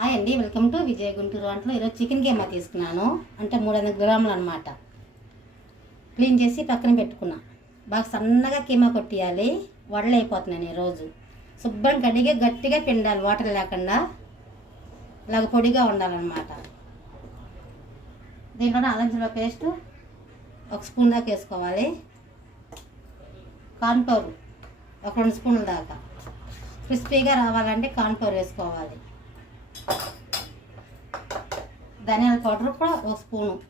Hi అండి welcome to విజయ గుంటూరు వంటలో. ఈరోజు చికెన్ కీమా తీసుకున్నాను. అంటే మూడు వందల గ్రాములు అనమాట క్లీన్ చేసి పక్కన పెట్టుకున్నా. బాగా సన్నగా కీమా కొట్టియాలి. వడలు అయిపోతున్నాను ఈరోజు. శుభ్రం కడిగి గట్టిగా పిండాలి. వాటర్ లేకుండా. ఇలాగ పొడిగా ఉండాలన్నమాట. దీంట్లోనే అలంచలో పేస్ట్ ఒక స్పూన్ దాకా వేసుకోవాలి. కార్న్ఫ్లోర్ ఒక రెండు స్పూన్ల దాకా. క్రిస్పీగా రావాలంటే కార్న్ఫ్లోర్ వేసుకోవాలి. ధనియాల పౌడర్ కూడా ఒక స్పూను.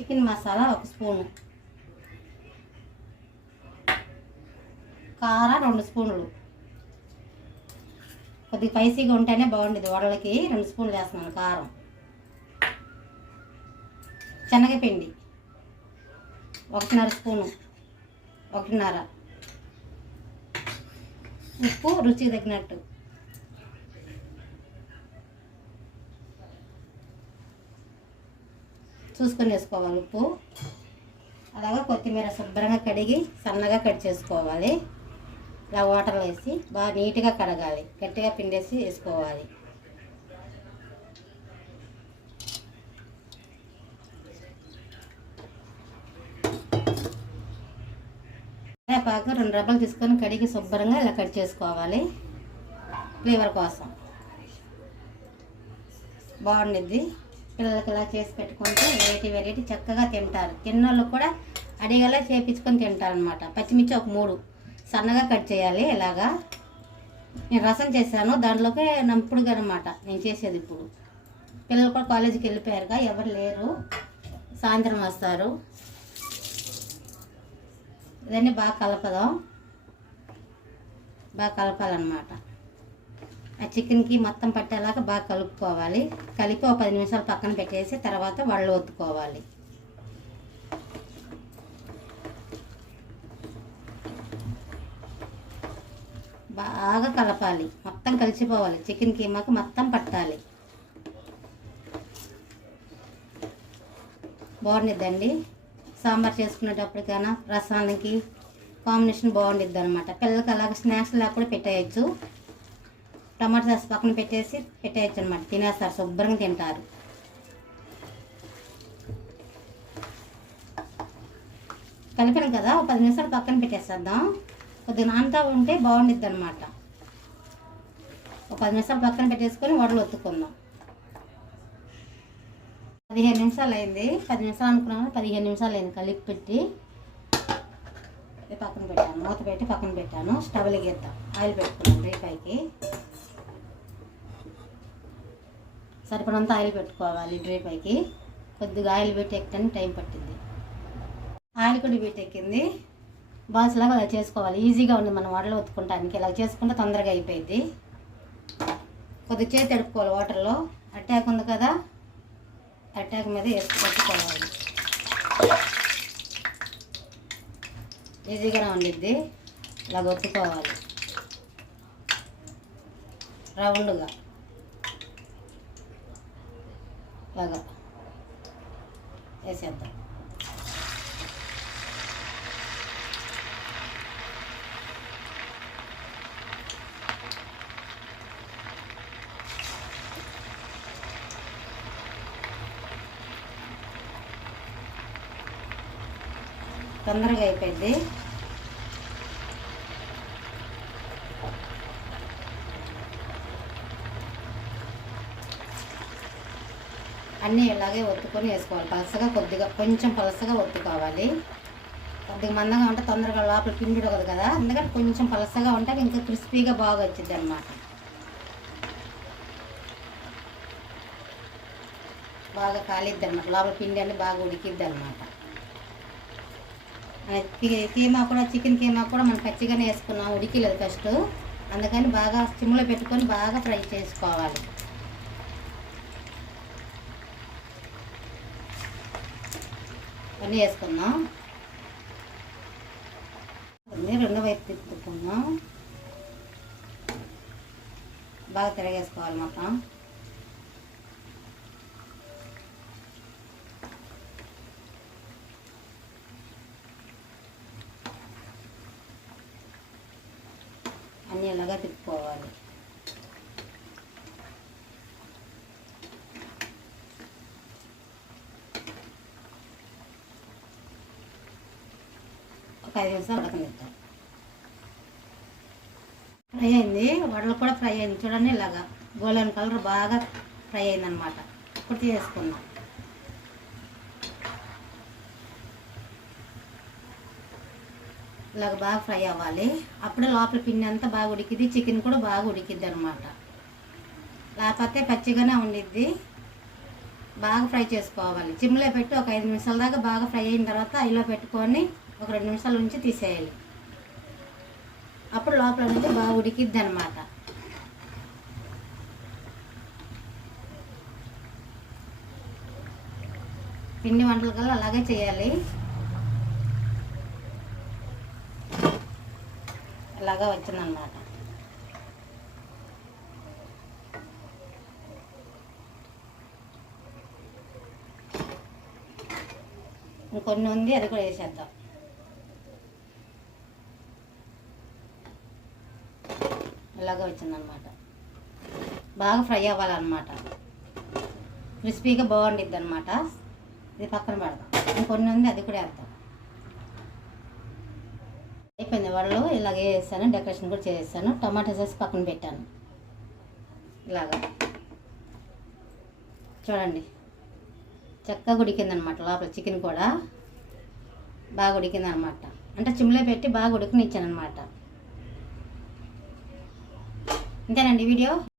చికెన్ మసాలా ఒక స్పూను. కారం రెండు స్పూన్లు. కొద్దిగా స్పైసీగా ఉంటేనే బాగుండేది వడలకి. రెండు స్పూన్లు వేస్తున్నాను కారం. శనగపిండి. ఒకటిన్నర స్పూను. ఒకటిన్నర. ఉప్పు రుచికి తగినట్టు. చూసుకొని వేసుకోవాలి ఉప్పు. అలాగే కొత్తిమీర శుభ్రంగా కడిగి సన్నగా కట్ చేసుకోవాలి. ఇలా వాటర్లో వేసి బాగా నీట్గా కడగాలి. గట్టిగా పిండేసి వేసుకోవాలి. కరివేపాకు రెండు రబ్బలు తీసుకొని కడిగి శుభ్రంగా ఇలా కట్ చేసుకోవాలి. ఫ్లేవర్ కోసం. బాగుండిద్ది. పిల్లలకి ఇలా చేసి పెట్టుకుంటే వెరైటీ వెరైటీ చక్కగా తింటారు. తిన్నోళ్ళు కూడా అడిగలా చేపించుకొని తింటారు అనమాట పచ్చిమిర్చి ఒక మూడు. సన్నగా కట్ చేయాలి ఇలాగా. నేను రసం చేశాను. దాంట్లోకి నంపుడుగా అనమాట నేను చేసేది ఇప్పుడు. పిల్లలు కూడా కాలేజీకి వెళ్ళిపోయారుగా ఎవరు లేరు. సాయంత్రం వస్తారు. ఇదన్నీ బాగా కలపదాం. బాగా కలపాలన్నమాట. ఆ చికెన్కి మొత్తం పట్టేలాగా బాగా కలుపుకోవాలి. కలిపి ఒక పది నిమిషాలు పక్కన పెట్టేసి తర్వాత వాళ్ళు ఒత్తుకోవాలి. బాగా కలపాలి. మొత్తం కలిసిపోవాలి. చికెన్ కీమాకు మొత్తం పట్టాలి. బాగుండిద్దండి. సాంబార్ చేసుకునేటప్పటికైనా రసానికి కాంబినేషన్ బాగుండిద్ది అనమాట పిల్లలకి అలాగే స్నాక్స్ లాగా కూడా పెట్టేయచ్చు. టమాటా సాస్ పక్కన పెట్టేసి పెట్టేయచ్చు అనమాట తినేస్తారు శుభ్రంగా తింటారు. కలిపాను కదా ఒక పది నిమిషాలు పక్కన పెట్టేసేద్దాం. కొద్దిగా నాంతా ఉంటే బాగుండిద్ది అనమాట ఒక పది నిమిషాలు పక్కన పెట్టేసుకొని వడలు ఒత్తుకుందాం. పదిహేను నిమిషాలు అయింది. పది నిమిషాలు అనుకున్నాను పదిహేను నిమిషాలు అయింది కలిపి పెట్టి. పక్కన పెట్టాను మూత పెట్టి పక్కన పెట్టాను. స్టవ్ గీద్దాం ఆయిల్ పెట్టుకున్నాను రేపాయికి సరిపడంత ఆయిల్ పెట్టుకోవాలి డ్రైపైకి కొద్దిగా ఆయిల్ పెట్టి ఎక్కడానికి టైం పట్టింది. ఆయిల్ కూడా పెట్టి ఎక్కింది బాల్స్లాగా అలా చేసుకోవాలి. ఈజీగా ఉంది మనం వడలు ఒత్తుకుంటానికి. ఇలా చేసుకుంటే తొందరగా అయిపోయింది కొద్దిగా చేతి తడుపుకోవాలి వాటర్లో అటాక్ ఉంది కదా అటాక్ మీద వేసి పెట్టుకోవాలి. ఈజీగానే ఉండిద్ది. ఇలా ఒత్తుకోవాలి. రౌండ్గా. బాగా వేసేద్దాం. తొందరగా అయిపోయింది. అన్నీ ఇలాగే ఒత్తుకొని వేసుకోవాలి. పలసగా కొద్దిగా కొంచెం పలసగా ఒత్తుకోవాలి. కొద్దిగా మందంగా ఉంటే తొందరగా లోపల పిండి ఉడకదు కదా. అందుకని కొంచెం పలసగా ఉంటే ఇంకా క్రిస్పీగా బాగా వచ్చింది అనమాట బాగా కాలిద్ది అనమాట లోపల పిండి అన్నీ బాగా ఉడికిద్ది అనమాట కీమా కూడా చికెన్ కీమా కూడా మనం పచ్చిగానే వేసుకున్నాం. ఉడికిలేదు ఫస్ట్. అందుకని బాగా సిమ్లో పెట్టుకొని బాగా ఫ్రై చేసుకోవాలి. అన్నీ వేసుకున్నాం రెండు వైపు తిప్పుకుందాం. బాగా తిరగేసుకోవాలి మొత్తం. అన్నీ అన్నీ ఇలాగా తిప్పుకోవాలి. ఒక ఐదు నిమిషాలు ఉడకనిద్దాం ఫ్రై అయింది వడలు కూడా ఫ్రై అయింది. చూడండి ఇలాగా గోల్డెన్ కలర్ బాగా ఫ్రై అయింది అనమాట ఇప్పుడు తీసేసుకుందాం. ఇలాగ బాగా ఫ్రై అవ్వాలి. అప్పుడే లోపల పిండి అంతా బాగా ఉడికిద్ది చికెన్ కూడా బాగా ఉడికిద్ది అనమాట లేకపోతే పచ్చిగానే ఉండిద్ది. బాగా ఫ్రై చేసుకోవాలి. చిమ్లో పెట్టి ఒక ఐదు నిమిషాల దాకా బాగా ఫ్రై అయిన తర్వాత అయిలో పెట్టుకొని ఒక రెండు నిమిషాల నుంచి తీసేయాలి. అప్పుడు లోపల అనేది బాగా ఉడికిద్ది అనమాట పిండి వంటలు కల్లా అలాగే చేయాలి. అలాగా వచ్చిందనమాట ఇంకొన్ని ఉంది అది కూడా వేసేద్దాం. ఇలాగ వచ్చిందనమాట. బాగా ఫ్రై అవ్వాలన్నమాట క్రిస్పీగా బాగుండిద్ది అనమాట ఇది పక్కన పెడదాం. ఇంకొన్ని ఉంది అది కూడా వేద్దాం. అయిపోయింది వాళ్ళు ఇలాగే వేసాను డెకరేషన్ కూడా చేసేసాను. టమాటా సాస్ పక్కన పెట్టాను. ఇలాగా. చూడండి. చక్కగా ఉడికిందనమాట లోపల చికెన్ కూడా. బాగా ఉడికిందనమాట. అంటే చిమ్లో పెట్టి బాగా ఉడికినిచ్చాను అనమాట ఇంతేనండి వీడియో